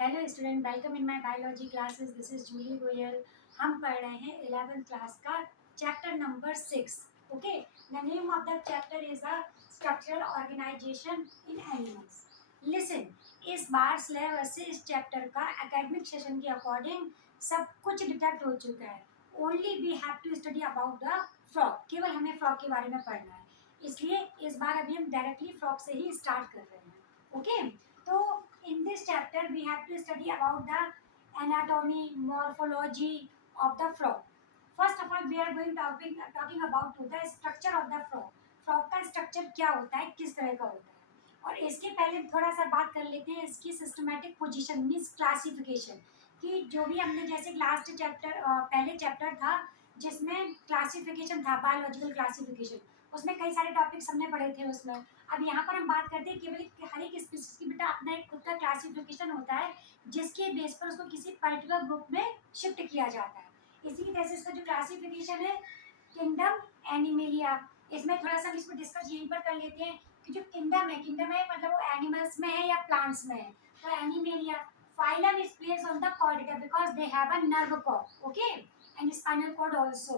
Hello student, welcome in my biology classes. This is Julie Goyal. हम पढ़ रहे हैं 11th क्लास का chapter number 6। Okay, the name of the chapter is the structural organisation in animals. Listen, इस बार syllabus से इस chapter का एकेडमिक सेशन के अकॉर्डिंग सब कुछ डिटेक्ट हो चुका है। Only we have to study about the frog. केवल हमें फ्रॉग के बारे में पढ़ना है, इसलिए इस बार अभी हम डायरेक्टली फ्रॉग से ही स्टार्ट कर रहे हैं। ओके, तो in this chapter we have to study about the anatomy, morphology of the frog. First of all, we are talking about the structure of the frog. frog का structure क्या होता है, किस तरह का होता है। और इसके पहले थोड़ा सा बात कर लेते हैं इसकी सिस्टमेटिक पोजीशन मीन्स क्लासिफिकेशन, कि जो भी हमने जैसे लास्ट चैप्टर पहले चैप्टर था जिसमें क्लासिफिकेशन था, बायोलॉजिकल क्लासिफिकेशन, उसमें कई सारे टॉपिक्स हमने पढ़े थे उसमें। अब यहाँ पर हम बात करते हैं केवल हर एक स्पीशीज की बेटा अपना एक खुद का क्लासिफिकेशन होता है जिसके बेस पर उसको किसी पर्टिकुलर ग्रुप में शिफ्ट किया जाता है। इसी की तरह से इसका जो क्लासिफिकेशन है किंगडम एनिमेलिया, इसमें थोड़ा सा हम इसको डिस्कस यहीं पर कर लेते हैं कि जो किंगडम है मतलब वो एनिमल्स में है या प्लांट्स में है। तो animalia phylum is placed on the chordae because they have a nerve cord, okay, and spinal cord also.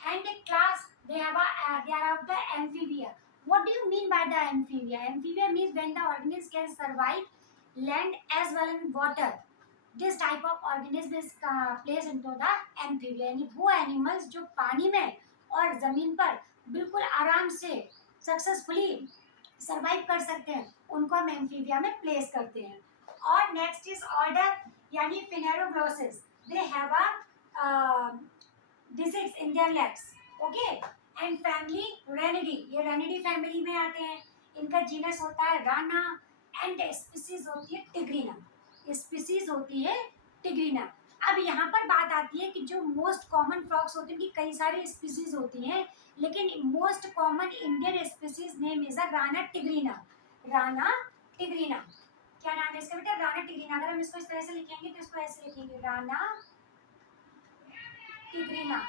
And the class they are of the amphibia. What do you mean by the amphibia? Amphibia means when the organism can survive land as well as water. This type of organism is placed into the amphibia. यानी वो animals जो पानी में और जमीन पर बिल्कुल आराम से सक्सेसफुली सरवाइव कर सकते हैं उनको हम एम्फीबिया में प्लेस करते हैं। और नेक्स्ट इज ऑर्डर यानी phaneroglossa. They have a digits in their legs, okay. And family Ranidae, ये रेनिडी फैमिली में आते हैं। इनका जीनस होता है राना एंड स्पीसीज होती है टिग्रीना, स्पीसीज होती है टिग्रीना। अब यहाँ पर बात आती है कि जो मोस्ट कॉमन फ्रॉग्स होते हैं उनकी कई सारी स्पीसीज होती हैं, लेकिन most common Indian species name is Rana tigrina. Rana tigrina क्या नाम है इसका बेटा? राना टिग्रीना। अगर हम इसको इस तरह से लिखेंगे तो इसको ऐसे लिखेंगे राना टिग्रीना।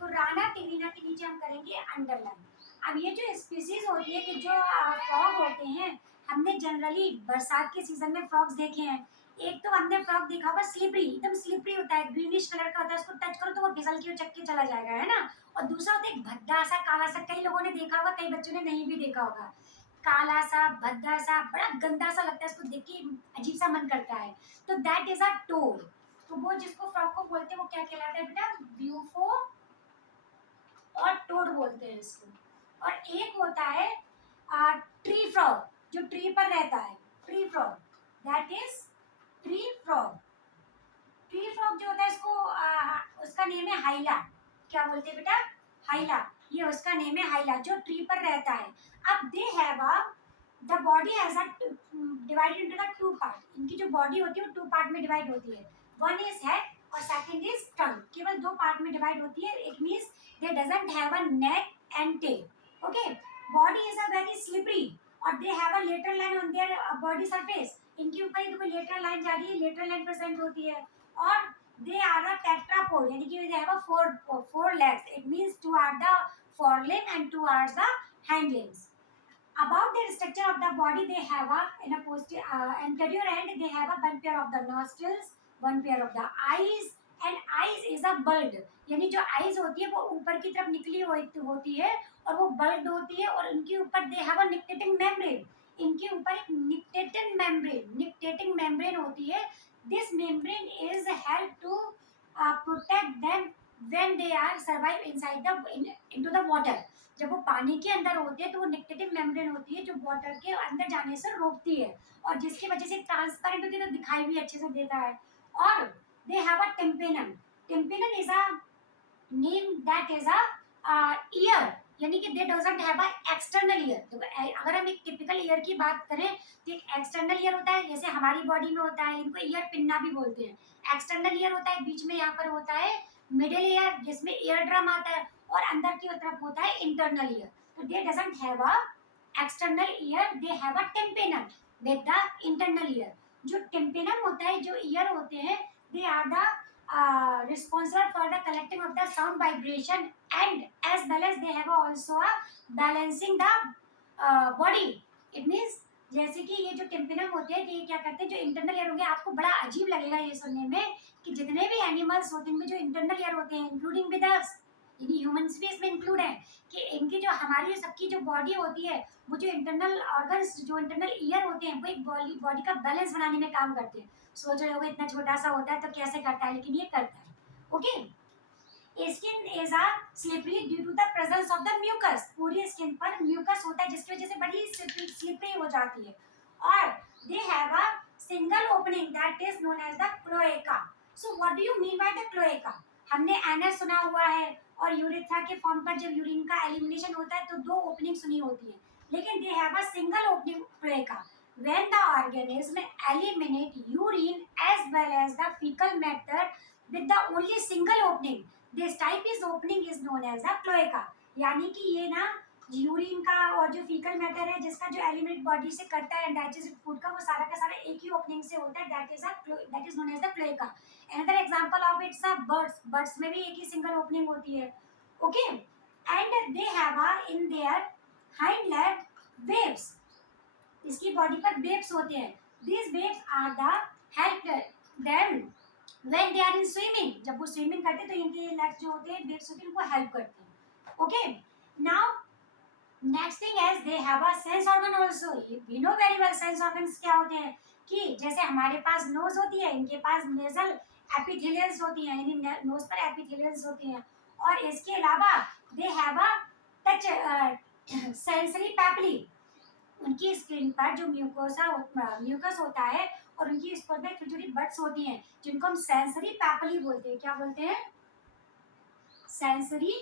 तो राना टिग्रीना के नीचे हम करेंगे अंडरलाइन। अब ये जो स्पीसीज होती है कि जो फ्रॉग होते हैं, हमने जनरली बरसात के सीजन में फ्रॉग्स देखे हैं। एक तो हमने फ्रॉग देखा होगा स्लिपरी, एकदम स्लिपरी होता है, ग्रीनिश कलर का होता है, उसको टच करो तो वो फिसल के चक्के चला जाएगा, है ना। और दूसरा होता है एक भद्दा सा काला सा, कई लोगों ने देखा होगा, कई बच्चों ने नहीं भी देखा होगा। काला सा भद्दा सा बड़ा गंदा सा लगता है, उसको देख के अजीब सा मन करता है। तो दैट इज अ टोड। तो वो जिसको फ्रॉग को बोलते हैं वो क्या कहलाता है बेटा? ब्यूफो और टोड बोलते हैं इसको। और एक होता है ट्री फ्रॉग, जो ट्री पर रहता है, tree frog, that is tree frog. Tree frog जो होता है इसको उसका नेम है हाइला। क्या बोलते हैं बेटा? हाइला। ये उसका नेम है हाइला, जो ट्री पर रहता है। अब they have the body has divided into the two part. इनकी जो बॉडी होती है वो टू पार्ट में डिवाइड होती है। वन इज हेड और सेकंड इज टंग। केवल दो पार्ट में डिवाइड होती है। It means they doesn't have a neck and tail, okay. Body is a very slippery और they have a lateral line on their body surface. इनके ऊपर ही देखो लेटरल लाइन जा रही है, लेटरल लाइन प्रेजेंट होती है। और they are a tetrapod, यानी कि they have a four legs. It means two are the forelimb and two are the hind limbs. About the structure of the body, they have in a anterior end they have a one pair of the nostrils, one pair of the eyes, and eyes is a bulb. यानी जो eyes होती है वो ऊपर की तरफ निकली होती है और वो bulb होती है। और उनके ऊपर they have a nictitating membrane. इनके ऊपर एक nictitating membrane होती है। This membrane is help to protect them when they are survive inside into the water. जब वो पानी के अंदर होते हैं तो वो निक्टेटिव मेम्ब्रेन होती है जो वाटर के अंदर जाने से रोकती है और जिसकी वजह से ट्रांसपेरेंट होती है तो दिखाई भी अच्छे से देता है। और they have a tympanum. Tympanum is a name that is a year, यानी कि दे doesn't have a external year. तो अगर हम एक टिपिकल ईयर की बात करें तो एक एक्सटर्नल ईयर होता है, जैसे हमारी बॉडी में होता है, इनको ईयर पिन्ना भी बोलते हैं। एक्सटर्नल ईयर होता है, बीच में यहाँ पर होता है मिडिल ईयर जिसमें ईयर ड्रम आता है और अंदर की तरफ होता है इंटरनल ईयर। तो they doesn't have a external ear, they have a tympanum with the internal ear. जो टिम्पेनम होता है, जो ईयर होते हैं, they are the responsible for the collecting of the sound vibration and as well as they have also a balancing the body. It means जैसे कि ये जो टिम्पेनम होते हैं, ये क्या करते हैं, जो इंटरनल ईयर होंगे, आपको बड़ा अजीब लगेगा ये सुनने में कि जितने भी एनिमल्स होते हैं इनमें जो इंटरनल ईयर होते हैं, इंक्लूडिंग विद अस, यानी ह्यूमंस भी इसमें इंक्लूड है, कि इनकी जो हमारी सबकी जो बॉडी होती है, वो जो इंटरनल ऑर्गन्स, जो इंटरनल ईयर होते हैं, वो एक बॉडी का बैलेंस बनाने में काम करते हैं। सोच रहे होगे इतना छोटा सा होता है तो कैसे करता है, लेकिन ये करता है। Okay, skin is a slippery due to the presence of the mucus, पूरी स्किन पर म्यूकस होता है जिसकी वजह से बड़ी स्लिपरी हो जाती है। और they have a single opening that is known as the cloaca. So what do you mean by the cloaca? हमने एनस सुना हुआ है, और यूरेथ्रा के फॉर्म पर जब यूरिन का एलिमिनेशन होता है तो दो ओपनिंग सुनी होती है, लेकिन दे have a single opening cloaca. When the organism eliminate urine as well as the fecal matter with the only single opening, this type is opening is known as a cloaca। यानी कि ये ना urine का और जो faecal matter है जिसका जो एलिमेंट बॉडी से करता है डाइजेस्टेड फूड का, वो सारा का सारा एक ही ओपनिंग से होता है, that is known as the cloaca. Another example of it's birds, birds में भी एक ही सिंगल ओपनिंग होती है। Okay, and they have in their hind leg webs, इसकी बॉडी पर वेव्स होते हैं। these waves are the help them when they are in swimming, जब वो स्विमिंग करते हैं तो इनके लेग्स जो होते हैं, वेव्स होते हैं, उनको हेल्प करते हैं। Okay, now next thing is they have a sense organ also. We know very well sense organs क्या होते हैं, कि जैसे हमारे पास नोज होती है, इनके पास नेजल एपिथेलियल्स होती हैं, यानी नोज पर एपिथेलियल्स होती हैं। और इसके अलावा they have a touch sensory papillae, उनकी स्किन पर जो म्यूकस होता है और उनकी स्किन में छोटी छोटी बट्स होती हैं जिनको हम सेंसरी पैपिली बोलते हैं। क्या बोलते हैं? Sensory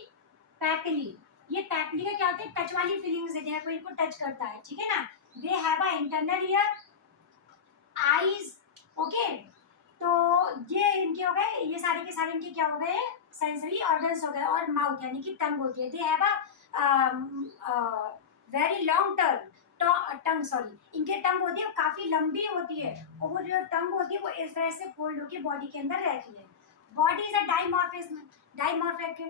papillae. ये पैपिली का क्या होता है? टच वाली फीलिंग्स देते हैं, कोई इनको टच करता है, ठीक है ना। दे have a internal ear, eyes. Okay, तो ये इनके हो गए, ये सारे के सारे इनके क्या हो गए? सेंसरी ऑर्गन्स हो गए। और माउथ यानी कि टंग होती है। दे have a very long tongue, sorry, इनके टंग होती है काफी लंबी होती है, और वो जो टंग होती है वो इस तरह से फोल्ड होकर बॉडी के अंदर रहती है। Body is a dimorphism. Dimorphic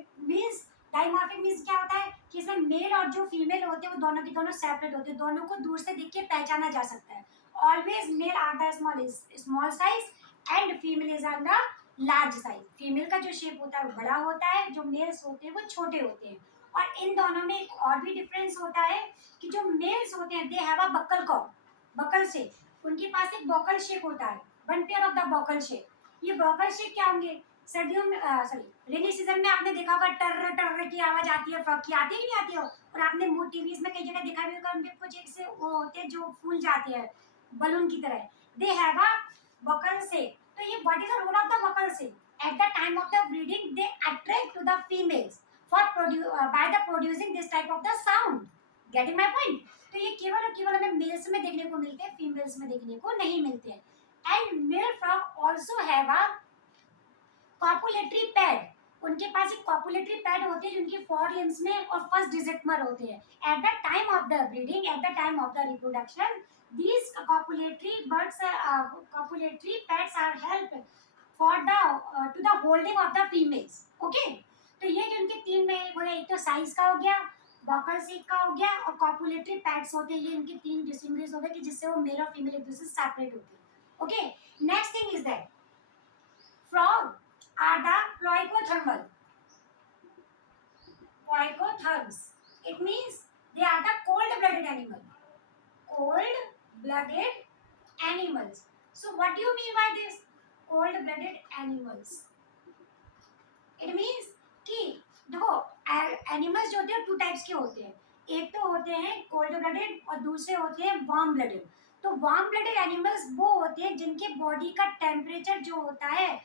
means क्या होता है कि इसमें मेल और जो फीमेल होते हैं वो दोनों के दोनों सेपरेट होते हैं, दोनों को दूर से देख के पहचाना जा सकता है। Always male are the small size and female is on the large size. Female का जो शेप होता है वो बड़ा होता है, जो मेल्स होते हैं वो छोटे होते हैं। और इन दोनों में एक और भी डिफरेंस होता है कि जो मेल्स होते हैं they have a vocal cord, vocal shape, उनके पास एक बॉकल शेप होता है, one pair of the vocal shape. ये बॉकल शेप क्या होंगे? सर्दियों में रेनी सीजन में आपने देखा होगा टर टर की आवाज आती है, फ्रॉक की आती है कि नहीं आती हो? और आपने टीवीज में कई जगह देखा भी होगा, उनके कुछ एक से वो होते हैं जो फूल जाते हैं बलून की तरह। They have a vocal shape. तो ये what is the role of the vocal shape? At the time of the breeding they attract to the females by the producing this type of the sound। Getting my point? तो ये केवल और केवल हमें mails में देखने को मिलते हैं, फीमेल्स में देखने को नहीं मिलते हैं। And male frog also have a copulatory pad, उनके पास एक कॉपुलेटरी पैड होते हैं जिनकी फोर लिम्स में और फर्स्ट डिजिट में होते हैं। Eight the time of the breeding, eight the time of the reproduction, these copulatory pads are help for the to the holding of the females। okay, तो ये जो उनके तीन में बोले, एक तो साइज का हो गया, बॉकल शेप का हो गया, और कॉपुलेटरी पैड्स होते हैं, ये इनके तीन डिस्टिंग्विश हो गए कि जिससे वो मेल और फीमेल एक दूसरे से सेपरेट होते हैं। Okay, next thing is that frog are the poikilothermal. Poikotherms, it means they are the cold-blooded animal, cold-blooded animals। So what do you mean by this cold-blooded animals? It means कि देखो animals जो होते हैं two types के होते हैं, एक तो होते हैं कोल्ड ब्लडेड और दूसरे होते हैं वार्म ब्लडेड। तो वार्म ब्लडेड एनिमल्स वो होते हैं जिनके बॉडी का टेम्परेचर जो होता है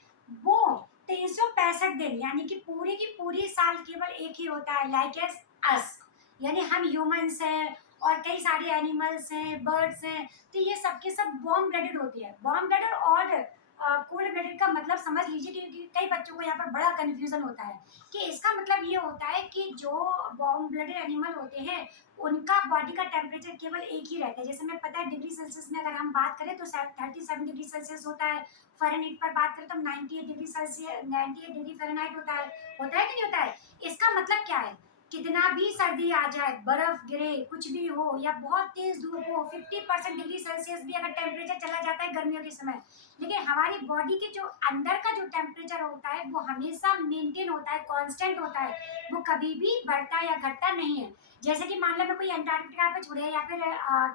वो 365 दिन, यानी कि पूरी की पूरी साल केवल एक ही होता है, लाइक एज अस, यानी हम ह्यूमंस हैं और कई सारे एनिमल्स हैं, बर्ड्स हैं, तो ये सबके सब वार्म ब्लडेड होती है। वार्म ब्लडेड और कोल्ड ब्लडेड का मतलब समझ लीजिए, क्योंकि कई बच्चों को यहाँ पर बड़ा कंफ्यूजन होता है कि इसका मतलब ये होता है कि जो वार्म ब्लडेड एनिमल होते हैं उनका बॉडी का टेम्परेचर केवल एक ही रहता है। जैसे हमें पता है डिग्री सेल्सियस में अगर हम बात करें तो 37 डिग्री सेल्सियस होता है, फ़ारेनहाइट पर बात करें तो 98 डिग्री सेल्सियस 98 डिग्री फ़ारेनहाइट होता है कि नहीं होता है? इसका मतलब क्या है कितना भी सर्दी आ जाए, बर्फ गिरे, कुछ भी हो या बहुत तेज धूप हो, 50% डिग्री सेल्सियस भी अगर टेम्परेचर चला जाता है गर्मियों के समय, लेकिन हमारी बॉडी के जो अंदर का जो टेम्परेचर होता है वो हमेशा मेंटेन होता है, कांस्टेंट होता है, वो कभी भी बढ़ता या घटता नहीं है। जैसे कि मान लो मैं कोई अंटार्कटिका पे छोड़े या फिर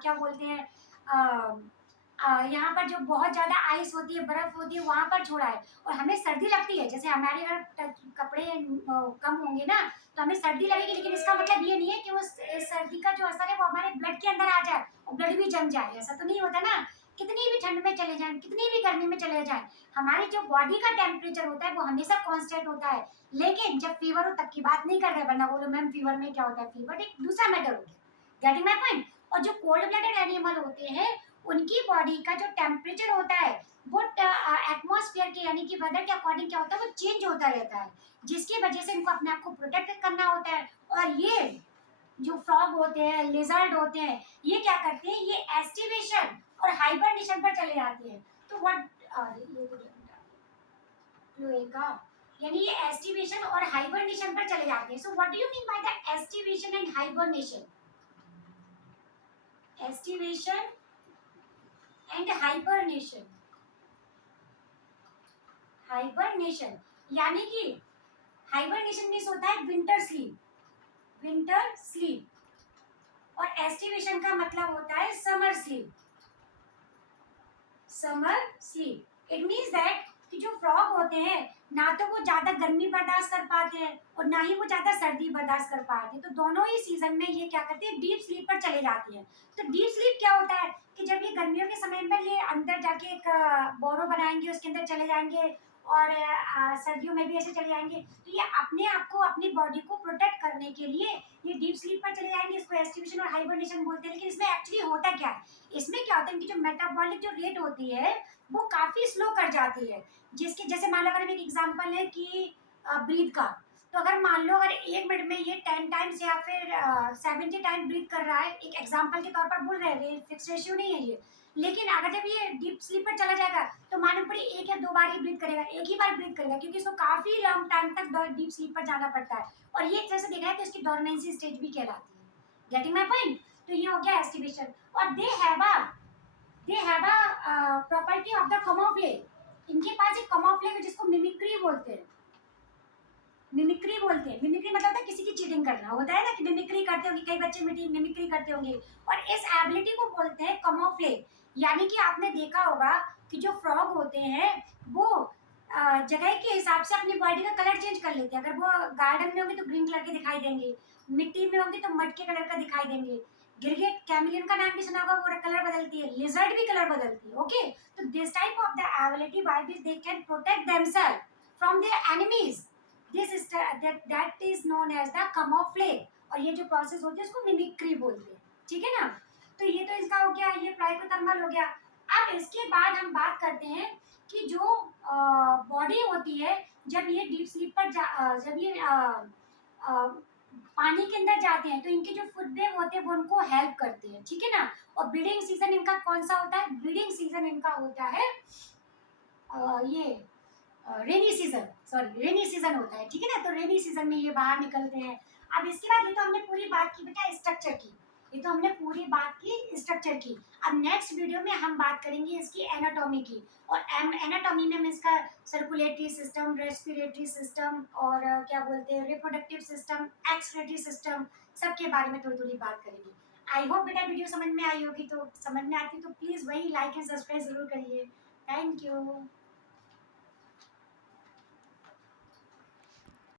क्या बोलते हैं यहाँ पर जो बहुत ज्यादा आइस होती है, बर्फ होती है, वहां पर छोड़ा है और हमें सर्दी लगती है, जैसे हमारे अगर कपड़े कम होंगे ना तो हमें सर्दी लगेगी, लेकिन इसका मतलब ये नहीं है कि वो सर्दी का जो असर है वो हमारे ब्लड के अंदर आ जाए और ब्लड भी जम जाए, ऐसा तो नहीं होता ना। कितनी भी ठंड में चले जाएं, कितनी भी गर्मी में चले जाएं, हमारी जो बॉडी का टेम्परेचर होता है वो हमेशा कांस्टेंट होता है। लेकिन जब फीवर हो तब की बात नहीं कर रहे, वरना बोलो मैम फीवर में क्या होता है, फीवर एक दूसरा मैटर हो गया, गेटिंग माय पॉइंट। और जो कोल्ड ब्लडेड एनिमल होते हैं उनकी बॉडी का जो टेम्परेचर होता है वो एटमॉस्फेयर के यानी कि वेदर के अकॉर्डिंग क्या होता है वो चेंज होता रहता है, जिसकी वजह से इनको अपने आप को प्रोटेक्ट करना होता है। और ये जो फ्रॉग होते हैं, लिजर्ड होते हैं, ये क्या करते हैं, ये एस्टिवेशन और हाइबरनेशन पर चले जाते हैं। तो व्हाट का यानी ये एस्टिवेशन और हाइबरनेशन पर चले जाते हैं। सो what do you mean by the aestivation and hibernation? Aestivation and hibernation, hibernation यानी कि हाइबरनेशन मीन्स होता है विंटर स्लीप, विंटर स्लीप, और एस्टिवेशन का मतलब होता है summer sleep, summer sleep. It means that कि जो फ्रॉग होते हैं ना तो वो ज्यादा गर्मी बर्दाश्त कर पाते हैं और ना ही वो ज्यादा सर्दी बर्दाश्त कर पाते हैं, तो दोनों ही सीजन में ये क्या करते हैं, डीप स्लीप पर चले जाती है। तो डीप स्लीप क्या होता है कि जब ये गर्मियों के समय में ये अंदर जाके एक बोरो बनाएंगे, उसके अंदर चले जाएंगे और सर्दियों में भी ऐसे चले जाएंगे, तो ये अपने आप को, अपनी बॉडी को प्रोटेक्ट करने के लिए ये डीप स्लीप पर चले जाएंगे। इसको एस्टिवेशन और हाइबरनेशन बोलते हैं। लेकिन इसमें एक्चुअली होता क्या है, इसमें क्या होता है, इनकी जो मेटाबॉलिक जो रेट होती है वो काफी स्लो कर जाती है। जिसके जैसे मान लो अगर एक एग्जांपल है कि ब्रीथ का, तो अगर मान लो अगर 1 मिनट में ये 10 टाइम्स या फिर 70 टाइम ब्रीथ कर रहा है, एक एग्जांपल के तौर पर बोल रहे हैं, फिक्स रेशियो नहीं है ये, लेकिन अगर जब ये डीप स्लीप पर चला जाएगा तो मालूम पड़ी 1 या 2 बार ही ब्रीथ करेगा, एक ही बार ब्रीथ करेगा, क्योंकि इसको काफी लॉन्ग टाइम तक डीप स्लीप पर जाना पड़ता है। और ये एक तरह से देखा है तो इसकी डोरमेंसी स्टेज भी कहलाती है। Getting my point? तो ये हो गया एस्टिवेशन। और they have a property of the camouflage। इनके पास एक camouflage है जिसको मिमिक्री बोलते हैं। मिमिक्री बोलते हैं, मिमिक्री मतलब होता है किसी की चीटिंग करना, होता है ना कि मिमिक्री करते होंगे, कई बच्चे मिमिक्री करते होंगे, और इस एबिलिटी को बोलते हैं camouflage। यानी कि आपने देखा होगा कि जो फ्रॉग होते हैं वो जगह के हिसाब से अपनी बॉडी का कलर चेंज कर लेते हैं। अगर वो गार्डन में होंगे तो ग्रीन कलर के दिखाई देंगे, मिट्टी में होंगे तो मड के कलर का दिखाई देंगे। गिरगिट कैमिलियन का नाम भी सुना होगा, वो कलर बदलती है, लिजर्ड भी कलर बदलती है। ओके, तो this type of the ability by which they can protect themselves from their enemies, this is that is known as the camouflage। और ये जो प्रोसेस होती है उसको मिमिक्री बोलते हैं। ठीक है ना? तो ये तो इसका हो गया, ये प्राइकोथर्मल हो गया। अब इसके बाद हम बात करते हैं कि जो बॉडी होती है जब ये डीप स्लीप पर जब ये पानी के अंदर जाते हैं तो इनके जो फुटवेव होते हैं वो उनको हेल्प करते हैं। ठीक है ना? और ब्रीडिंग सीजन इनका कौन सा होता है? ब्रीडिंग सीजन इनका होता है ये rainy season, sorry rainy season होता है। ठीक है ना? तो रेनी सीजन में ये बाहर निकलते हैं। अब इसके बाद ये तो हमने पूरी बात की बेटा स्ट्रक्चर की, ये तो हमने पूरी बात की स्ट्रक्चर की। अब नेक्स्ट वीडियो में हम बात करेंगे इसकी एनाटॉमी की। और एनाटॉमी में हम इसका सर्कुलेटरी सिस्टम, रेस्पिरेटरी सिस्टम और क्या बोलते हैं रिप्रोडक्टिव सिस्टम, एक्सक्रीटरी सिस्टम, सबके बारे में थोड़ी थोड़ी बात करेंगे। आई होप बेटा वीडियो समझ में आई होगी, तो समझ में आती तो प्लीज़ वही लाइक एंड सब्सक्राइब जरूर करिए। Thank you.